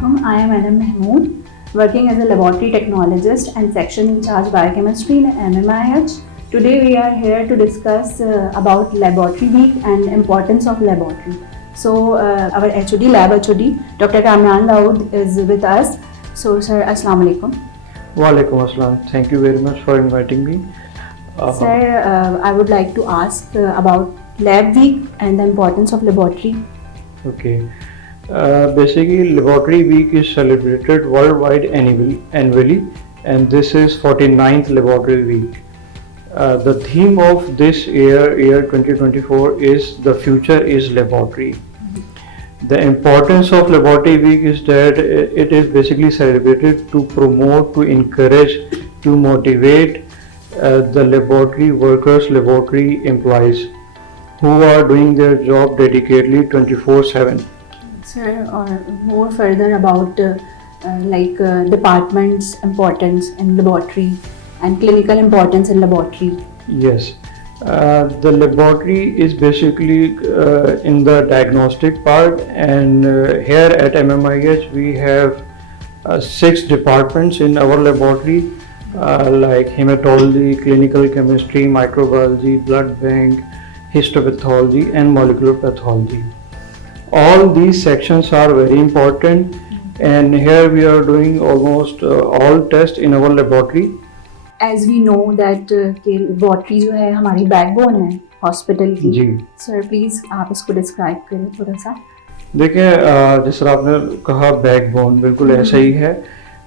Assalamualaikum. I am Adam Mahmood, working as a laboratory technologist and section in charge biochemistry in MMIH. Today we are here to discuss about laboratory week and importance of laboratory. So our HOD, lab HOD, Dr. Kamran Dawood is with us. So sir, Assalamualaikum. Walaikum Assalam. Thank you very much for inviting me. Sir, I would like to ask about lab week and the importance of laboratory. Okay. Basically, Laboratory Week is celebrated worldwide annually, and this is 49th Laboratory Week. The theme of this year 2024, is the future is laboratory. The importance of Laboratory Week is that it is basically celebrated to promote, to encourage, to motivate the laboratory workers, laboratory employees who are doing their job dedicatedly 24/7. Sir, or more further about department's importance in laboratory and clinical importance in laboratory. Yes, the laboratory is basically in the diagnostic part, and here at MMIH we have 6 departments in our laboratory, like hematology, clinical chemistry, microbiology, blood bank, histopathology and molecular pathology. All these sections are very important, and here we are doing almost all tests in our laboratory. As we know that laboratory जो है हमारी backbone है hospital की. जी sir please आप इसको describe करें थोड़ा सा. देखिए, जिस तरह आपने कहा बैकबोन, बिल्कुल ऐसा ही है.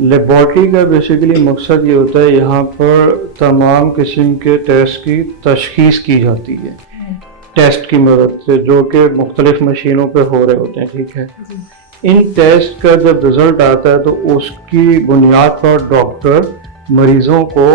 लेबॉर्ट्री का बेसिकली मकसद ये होता है, यहाँ पर तमाम किस्म के टेस्ट की तशखीस की जाती है टेस्ट की मदद से, जो कि मुख्तलिफ मशीनों पे हो रहे होते हैं. ठीक है, इन टेस्ट का जब रिजल्ट आता है तो उसकी बुनियाद पर डॉक्टर मरीजों को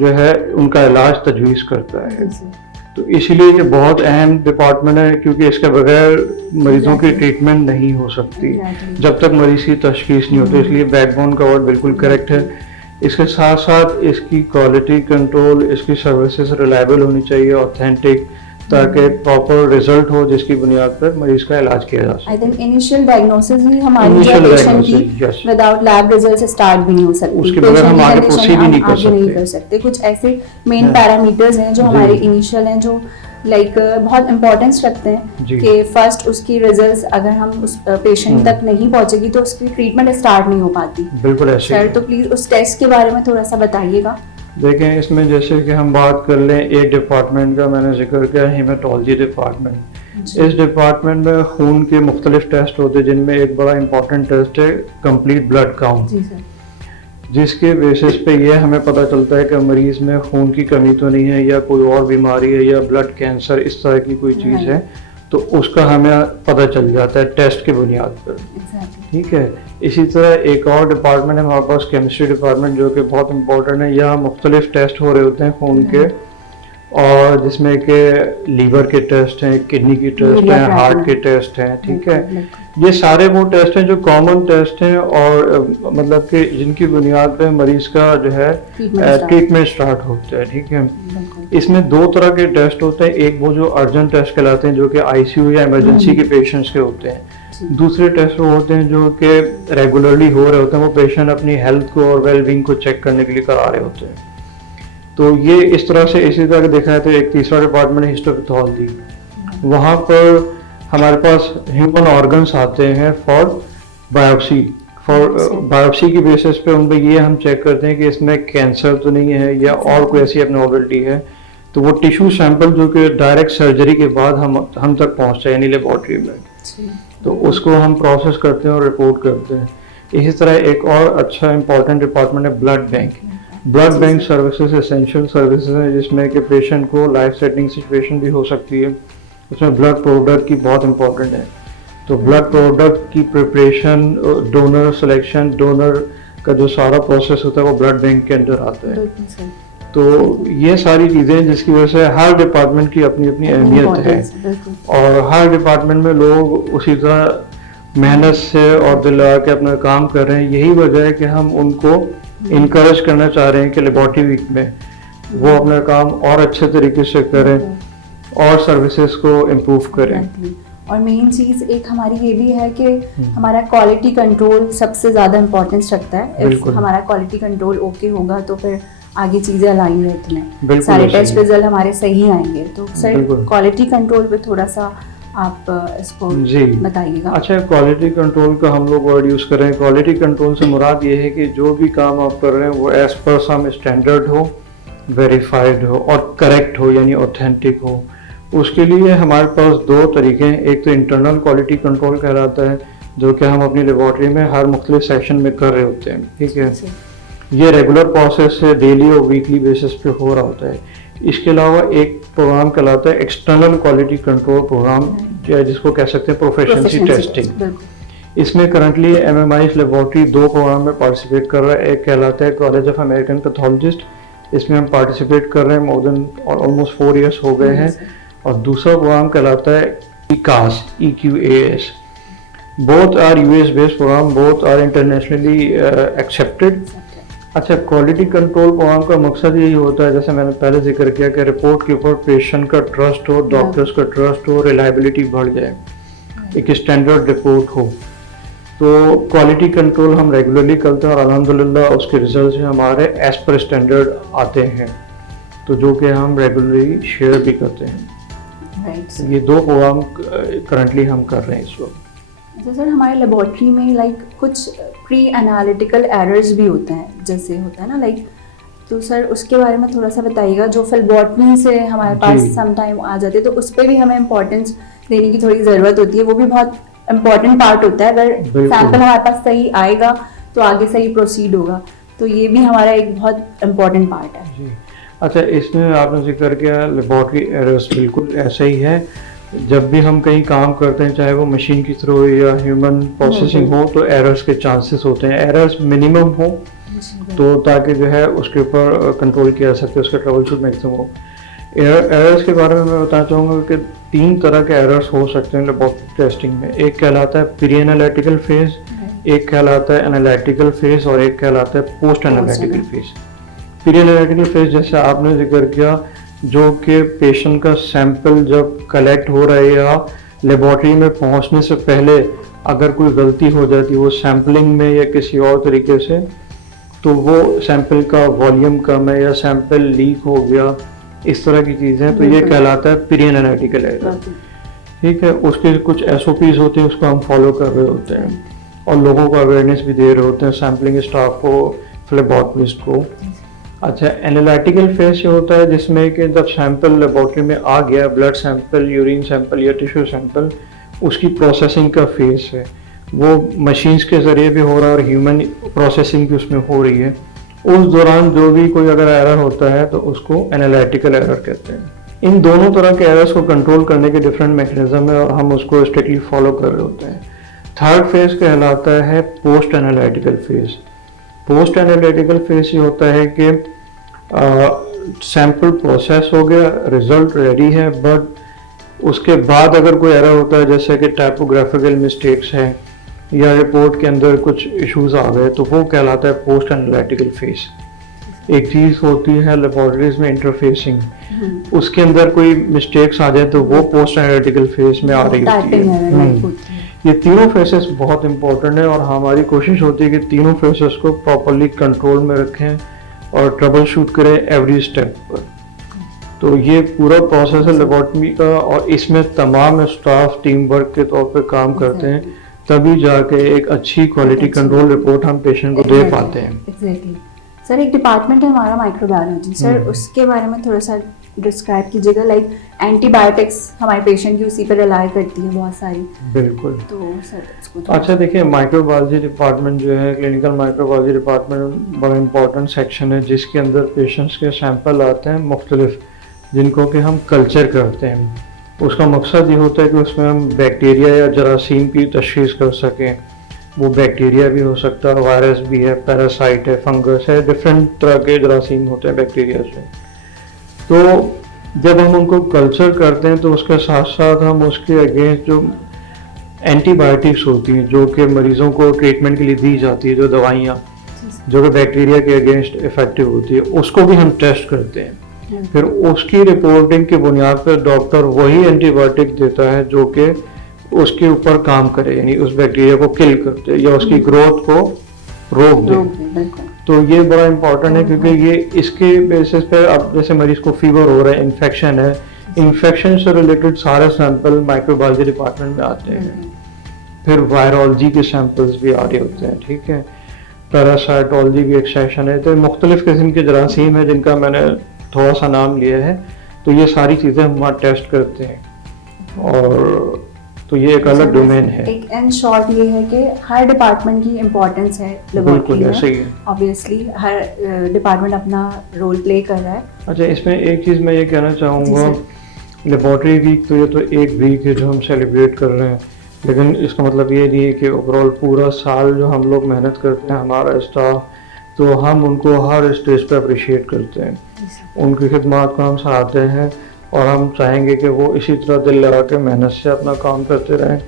जो है उनका इलाज तजवीज़ करता है. तो इसीलिए ये बहुत अहम डिपार्टमेंट है, क्योंकि इसके बगैर मरीजों की ट्रीटमेंट नहीं हो सकती जब तक मरीज की तशखीस नहीं होती. इसलिए बैकबोन का वर्ड बिल्कुल करेक्ट है. इसके साथ साथ इसकी क्वालिटी कंट्रोल, इसकी सर्विसेज रिलायबल होनी चाहिए, ऑथेंटिक, ताकि प्रॉपर रिजल्ट हो जिसकी बुनियाद पर मरीज का इलाज किया जा सके. आई थिंक इनिशियल डायग्नोसिस ही हमारी पेशेंट की विदाउट लैब रिजल्ट स्टार्ट भी नहीं हो सकती. उसके बगैर हम आगे प्रोसीड ही नहीं कर सकते. कुछ ऐसे मेन पैरामीटर्स हैं जो हमारे इनिशियल हैं, जो बहुत इंपॉर्टेंस रखते हैं कि फर्स्ट उसकी रिजल्ट्स अगर हम उस पेशेंट तक नहीं पहुंचेगी तो उसकी ट्रीटमेंट स्टार्ट नहीं हो पाती. बिल्कुल ऐसे. सर तो प्लीज उस टेस्ट के बारे में थोड़ा सा बताइएगा. देखें, इसमें जैसे कि हम बात कर लें एक डिपार्टमेंट का, मैंने जिक्र किया हेमाटोलॉजी डिपार्टमेंट. इस डिपार्टमेंट में खून के मुख्तलिफ टेस्ट होते हैं, जिनमें एक बड़ा इंपॉर्टेंट टेस्ट है कंप्लीट ब्लड काउंट, जिसके बेसिस पे ये हमें पता चलता है कि मरीज में खून की कमी तो नहीं है, या कोई और बीमारी है, या ब्लड कैंसर इस तरह की कोई चीज़ है, तो उसका हमें पता चल जाता है टेस्ट की बुनियाद पर. ठीक है. इसी तरह एक और डिपार्टमेंट है हमारे पास, केमिस्ट्री डिपार्टमेंट, जो कि बहुत इंपॉर्टेंट है. यहाँ मुख्तलिफ टेस्ट हो रहे होते हैं खून के, और जिसमें कि लीवर के टेस्ट हैं, किडनी की टेस्ट हैं, हार्ट के टेस्ट हैं. ठीक है, ये सारे वो टेस्ट हैं जो कॉमन टेस्ट हैं, और मतलब कि जिनकी बुनियाद पे मरीज का जो है ट्रीटमेंट स्टार्ट होता है. ठीक है. इसमें 2 तरह के टेस्ट होते हैं. एक वो जो अर्जेंट टेस्ट कहलाते हैं, जो कि आईसीयू या इमरजेंसी के पेशेंट्स के होते हैं. दूसरे टेस्ट वो होते हैं जो कि रेगुलरली हो रहे होते हैं, वो पेशेंट अपनी हेल्थ को और वेलबींग को चेक करने के लिए करा रहे होते हैं. तो ये इस तरह से इसी तरह देखा है. तो एक तीसरा डिपार्टमेंट है हिस्टोपैथोलॉजी. वहाँ पर हमारे पास ह्यूमन ऑर्गन्स आते हैं फॉर बायोप्सी. बायोप्सी की बेसिस पे उन पर ये हम चेक करते हैं कि इसमें कैंसर तो नहीं है या और कोई ऐसी एब्नॉर्मलिटी है. तो वो टिश्यू सैंपल जो कि डायरेक्ट सर्जरी के बाद हम तक पहुँचता है, यानी लेबॉर्ट्री में, तो उसको हम प्रोसेस करते हैं और रिपोर्ट करते हैं. इसी तरह एक और अच्छा इंपॉर्टेंट डिपार्टमेंट है blood bank. Blood bank services essential services हैं, जिसमें कि पेशेंट को लाइफ सेटिंग सिचुएशन भी हो सकती है. उसमें ब्लड प्रोडक्ट की बहुत इंपॉर्टेंट है. तो ब्लड प्रोडक्ट की प्रिपरेशन, डोनर सिलेक्शन, डोनर का जो सारा प्रोसेस होता है वो ब्लड बैंक के अंदर आता है. तो ये सारी चीज़ें जिसकी वजह से हर डिपार्टमेंट की अपनी अपनी अहमियत है, और हर डिपार्टमेंट में लोग उसी तरह मेहनत से और दिल लगा के अपना काम कर रहे हैं. यही वजह है कि हम उनको इनकरेज करना चाह रहे हैं कि लेबॉर्ट्री वीक में वो अपना काम और अच्छे तरीके से करें और सर्विसेज को इम्प्रूव करें. और मेन चीज़ एक हमारी ये भी है कि हमारा क्वालिटी कंट्रोल सबसे ज़्यादा इम्पोर्टेंस रखता है। इफ हमारा क्वालिटी कंट्रोल ओके होगा तो फिर आगे चीज़ें अलाइन रहती हैं, सारे टेस्ट रिजल्ट हमारे सही आएंगे। तो सर क्वालिटी कंट्रोल पे थोड़ा सा आप इसको बताइएगा। अच्छा, क्वालिटी कंट्रोल का हम लोग वर्ड यूज़ कर रहे हैं। क्वालिटी कंट्रोल से मुराद ये है कि जो भी काम आप कर रहे हैं वो एज पर सम स्टैंडर्ड हो, वेरीफाइड हो और करेक्ट हो, यानी ऑथेंटिक हो। उसके लिए हमारे पास दो तरीके हैं। एक तो इंटरनल क्वालिटी कंट्रोल कहलाता है, जो कि हम अपनी लेबॉर्ट्री में हर मुख्तलिफ सेक्शन में कर रहे होते हैं, ठीक है। ये रेगुलर प्रोसेस है, डेली और वीकली बेसिस पे हो रहा होता है। इसके अलावा एक प्रोग्राम कहलाता है एक्सटर्नल क्वालिटी कंट्रोल प्रोग्राम, जिसको कह सकते हैं प्रोफिशिएंसी टेस्टिंग। इसमें करंटली MMI's लेबॉर्ट्री दो प्रोग्राम में पार्टिसिपेट कर रहा है। एक कहलाता है कॉलेज ऑफ अमेरिकन पैथोलॉजिस्ट, इसमें हम पार्टिसिपेट कर रहे हैं मोर देन ऑलमोस्ट 4 years हो गए हैं। और दूसरा प्रोग्राम कहलाता है EQAS। Both are US based programme, both are internationally accepted. अच्छा, क्वालिटी कंट्रोल प्रोग्राम का मकसद यही होता है, जैसे मैंने पहले जिक्र किया, कि रिपोर्ट के ऊपर पेशेंट का ट्रस्ट हो, डॉक्टर्स का ट्रस्ट हो, रिलायबिलिटी बढ़ जाए, एक स्टैंडर्ड रिपोर्ट हो। तो क्वालिटी कंट्रोल हम रेगुलरली करते हैं और अल्हम्दुलिल्लाह उसके रिजल्ट हमारे एज पर स्टैंडर्ड आते हैं, तो जो कि हम रेगुलरली शेयर भी करते हैं। ये दो प्रोग्राम करंटली हम कर रहे हैं इस वक्त। अच्छा सर, हमारे लेबॉर्ट्री में कुछ प्री एनालिटिकल एरर्स भी होते हैं, जैसे होता है ना तो सर उसके बारे में थोड़ा सा बताइएगा। जो फिलबॉटमी से हमारे पास सम टाइम आ जाते हैं, तो उस पर भी हमें इम्पोर्टेंस देने की थोड़ी ज़रूरत होती है। वो भी बहुत इम्पोर्टेंट पार्ट होता है। अगर सैंपल हमारे पास सही आएगा तो आगे सही प्रोसीड होगा, तो ये भी हमारा एक बहुत इम्पोर्टेंट पार्ट है जी। अच्छा, इसमें आपने जिक्र किया लेबॉर्ट्री एरर्स, बिल्कुल ऐसा ही है। जब भी हम कहीं काम करते हैं, चाहे वो मशीन की थ्रू या ह्यूमन प्रोसेसिंग हो, तो एरर्स के चांसेस होते हैं। एरर्स मिनिमम हो तो ताकि जो है उसके ऊपर कंट्रोल किया जा सके, उसका ट्रबल शूट मैक्सिमम हो। एरर्स के बारे में मैं बताना चाहूँगा कि 3 तरह के एरर्स हो सकते हैं लेबॉर्ट्री टेस्टिंग में। एक कहलाता है प्री एनालिटिकल फेज, एक कहलाता है एनालिटिकल फेज और एक कहलाता है post analytical phase. Pre analytical phase जैसे आपने जिक्र किया, जो कि पेशेंट का सैंपल जब कलेक्ट हो रहा है या लेबॉर्ट्री में पहुंचने से पहले अगर कोई गलती हो जाती है वो सैंपलिंग में या किसी और तरीके से, तो वो सैंपल का वॉल्यूम कम है या सैंपल लीक हो गया, इस तरह की चीज़ें, तो ये कहलाता है प्री एनालिटिकल एरर, ठीक है। उसके कुछ SOPs होते हैं, उसको हम फॉलो कर रहे होते हैं और लोगों को अवेयरनेस भी दे रहे होते हैं, सैम्पलिंग स्टाफ को, लेबॉर्ट्रिस्ट को। अच्छा, एनालिटिकल फेज ये होता है जिसमें कि जब सैंपल लेबॉर्ट्री में आ गया, ब्लड सैंपल, यूरिन सैंपल या टिश्यू सैंपल, उसकी प्रोसेसिंग का फेज है। वो मशीन्स के ज़रिए भी हो रहा है और ह्यूमन प्रोसेसिंग भी उसमें हो रही है। उस दौरान जो भी कोई अगर एरर होता है तो उसको एनालिटिकल एरर कहते हैं। इन दोनों तरह के एरर्स को कंट्रोल करने के डिफरेंट मैकेनिज्म है और हम उसको स्ट्रिक्टली फॉलो कर रहे होते हैं। थर्ड फेज कहलाता है post analytical phase. Post analytical phase ये होता है कि सैंपल प्रोसेस हो गया, रिजल्ट रेडी है, बट उसके बाद अगर कोई एरर होता है, जैसे कि टाइपोग्राफिकल मिस्टेक्स हैं या रिपोर्ट के अंदर कुछ इश्यूज आ गए, तो वो कहलाता है पोस्ट एनालिटिकल फेज। एक चीज़ होती है लेबॉर्ट्रीज में इंटरफेसिंग, उसके अंदर कोई मिस्टेक्स आ जाए तो वो पोस्ट एनालिटिकल फेज में आ रही होती है। ये तीनों फेसेस बहुत इंपॉर्टेंट है और हमारी कोशिश होती है कि तीनों फेसेस को प्रॉपरली कंट्रोल में रखें और ट्रबल शूट करें एवरी स्टेप पर। तो ये पूरा प्रोसेस है लेबॉर्ट्री का और इसमें तमाम स्टाफ टीम वर्क के तौर पे काम करते हैं, तभी जाके एक अच्छी क्वालिटी कंट्रोल रिपोर्ट हम पेशेंट को दे पाते हैं। एग्जैक्टली सर, एक डिपार्टमेंट है हमारा माइक्रोबायोलॉजी, सर उसके बारे में थोड़ा सा डिस्क्राइब कीजिएगा। एंटीबायोटिक्स हमारे पेशेंट की उसी पर रिलाई करती है बहुत सारी। बिल्कुल। तो सर इसको अच्छा देखिए, माइक्रोबायोलॉजी डिपार्टमेंट जो है, क्लिनिकल माइक्रोबायोलॉजी डिपार्टमेंट बड़ा इंपॉर्टेंट सेक्शन है जिसके अंदर पेशेंट्स के सैंपल आते हैं मुख्तलिफ, जिनको कि हम कल्चर करते हैं। उसका मकसद ये होता है कि उसमें हम बैक्टीरिया या जरासीम की तशख़ीस कर सकें। वो बैक्टीरिया भी हो सकता है, वायरस भी है, पैरासाइट है, फंगस है, डिफरेंट तरह के जरासीम होते हैं बैक्टीरिया से। तो जब हम उनको कल्चर करते हैं तो उसके साथ साथ हम उसके अगेंस्ट जो एंटीबायोटिक्स होती हैं, जो कि मरीज़ों को ट्रीटमेंट के लिए दी जाती है, जो दवाइयाँ जो कि बैक्टीरिया के अगेंस्ट इफेक्टिव होती है, उसको भी हम टेस्ट करते हैं। फिर उसकी रिपोर्टिंग की बुनियाद पर डॉक्टर वही एंटीबायोटिक देता है जो कि उसके ऊपर काम करे, यानी उस बैक्टीरिया को किल कर दे या उसकी ग्रोथ को रोक दे। बिल्कुल। तो ये बड़ा इम्पोर्टेंट है, क्योंकि ये इसके बेसिस पे अब जैसे मरीज को फीवर हो रहा है, इन्फेक्शन है, इन्फेक्शन से रिलेटेड सारे सैंपल माइक्रोबायोलॉजी डिपार्टमेंट में आते हैं। फिर वायरोलॉजी के सैंपल्स भी आ रहे होते हैं, ठीक है। पैरासाइटोलॉजी भी एक सेशन है। तो मुख्तलिफ किस्म के जरासीम है जिनका मैंने थोड़ा सा नाम लिया है। तो ये सारी चीज़ें हम वहाँ टेस्ट करते हैं, और तो ये एक अलग डोमेन है। एक इन शॉर्ट ये है कि हर डिपार्टमेंट की इम्पोर्टेंस है लेबोरेटरी में। ऐसे ही है। ऑब्वियसली हर डिपार्टमेंट अपना रोल प्ले कर रहा है। अच्छा, इसमें एक चीज़ मैं ये कहना चाहूँगा, लेबोरेटरी वीक तो ये तो एक वीक है जो हम सेलिब्रेट कर रहे हैं, लेकिन इसका मतलब ये नहीं है कि ओवरऑल पूरा साल जो हम लोग मेहनत करते हैं, हमारा स्टाफ, तो हम उनको हर स्टेज पे अप्रिशिएट करते हैं, उनकी खिदमत को हम सराहते हैं, और हम चाहेंगे कि वो इसी तरह दिल लगा के मेहनत से अपना काम करते रहें,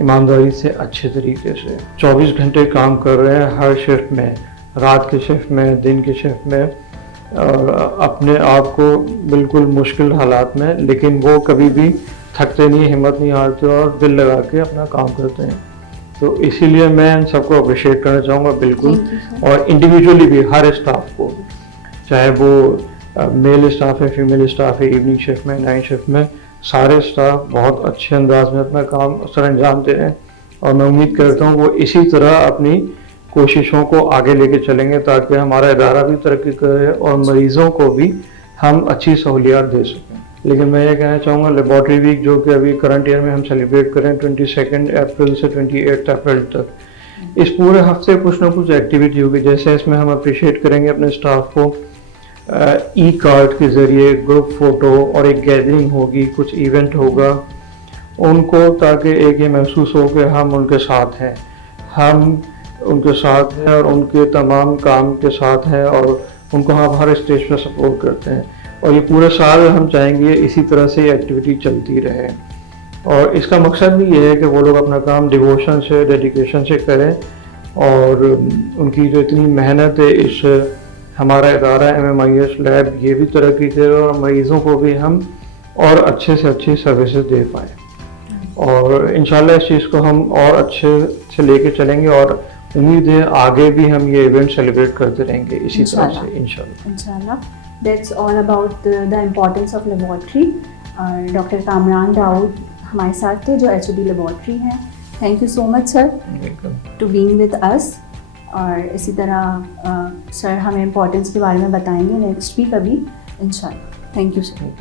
ईमानदारी से, अच्छे तरीके से। 24 घंटे काम कर रहे हैं हर शिफ्ट में, रात के शिफ्ट में, दिन के शिफ्ट में, अपने आप को बिल्कुल मुश्किल हालात में, लेकिन वो कभी भी थकते नहीं, हिम्मत नहीं हारते और दिल लगा के अपना काम करते हैं। तो इसीलिए मैं इन सबको अप्रिशिएट करना चाहूँगा बिल्कुल, और इंडिविजुअली भी हर स्टाफ को, चाहे वो मेल स्टाफ है, फीमेल स्टाफ है, इवनिंग शिफ्ट में, नाइट शिफ्ट में, सारे स्टाफ बहुत अच्छे अंदाज में अपना काम सर अंजाम दे रहे हैं, और मैं उम्मीद करता हूँ वो इसी तरह अपनी कोशिशों को आगे लेके चलेंगे, ताकि हमारा इदारा भी तरक्की करे और मरीज़ों को भी हम अच्छी सहूलियात दे सकें। लेकिन मैं ये कहना चाहूँगा, लेबॉर्ट्री वीक जो कि अभी करंट ईयर में हम सेलिब्रेट करें 22 अप्रैल से 28 अप्रैल तक, इस पूरे हफ्ते कुछ ना कुछ एक्टिविटी होगी। जैसे इसमें हम अप्रिशिएट करेंगे अपने स्टाफ को ई कार्ड के ज़रिए, ग्रुप फ़ोटो और एक गैदरिंग होगी, कुछ इवेंट होगा उनको, ताकि एक ये महसूस हो कि हम उनके साथ हैं, हम उनके साथ हैं और उनके तमाम काम के साथ हैं, और उनको हम हर स्टेज पर सपोर्ट करते हैं। और ये पूरे साल हम चाहेंगे इसी तरह से एक्टिविटी चलती रहे, और इसका मकसद भी ये है कि वो लोग अपना काम डिवोशन से, डेडिकेशन से करें, और उनकी जो इतनी मेहनत है, इस हमारा इदारा MMIH लैब ये भी तरक्की करे, और मरीज़ों को भी हम और अच्छे से अच्छी सर्विसेज दे पाएँ। और इंशाल्लाह इस चीज़ को हम और अच्छे से लेके चलेंगे, और उम्मीद है आगे भी हम ये इवेंट सेलिब्रेट करते रहेंगे इसी तरह से, इंशाल्लाह। That's all about the importance of laboratory. Doctor Kamran Daud हमारे साथ थे जो HOD लेबॉर्ट्री हैं। Thank you so much sir to being with us. और इसी तरह सर हमें इम्पोर्टेंस के बारे में बताएंगे नेक्स्ट वीक अभी इंशाल्लाह। Thank you sir.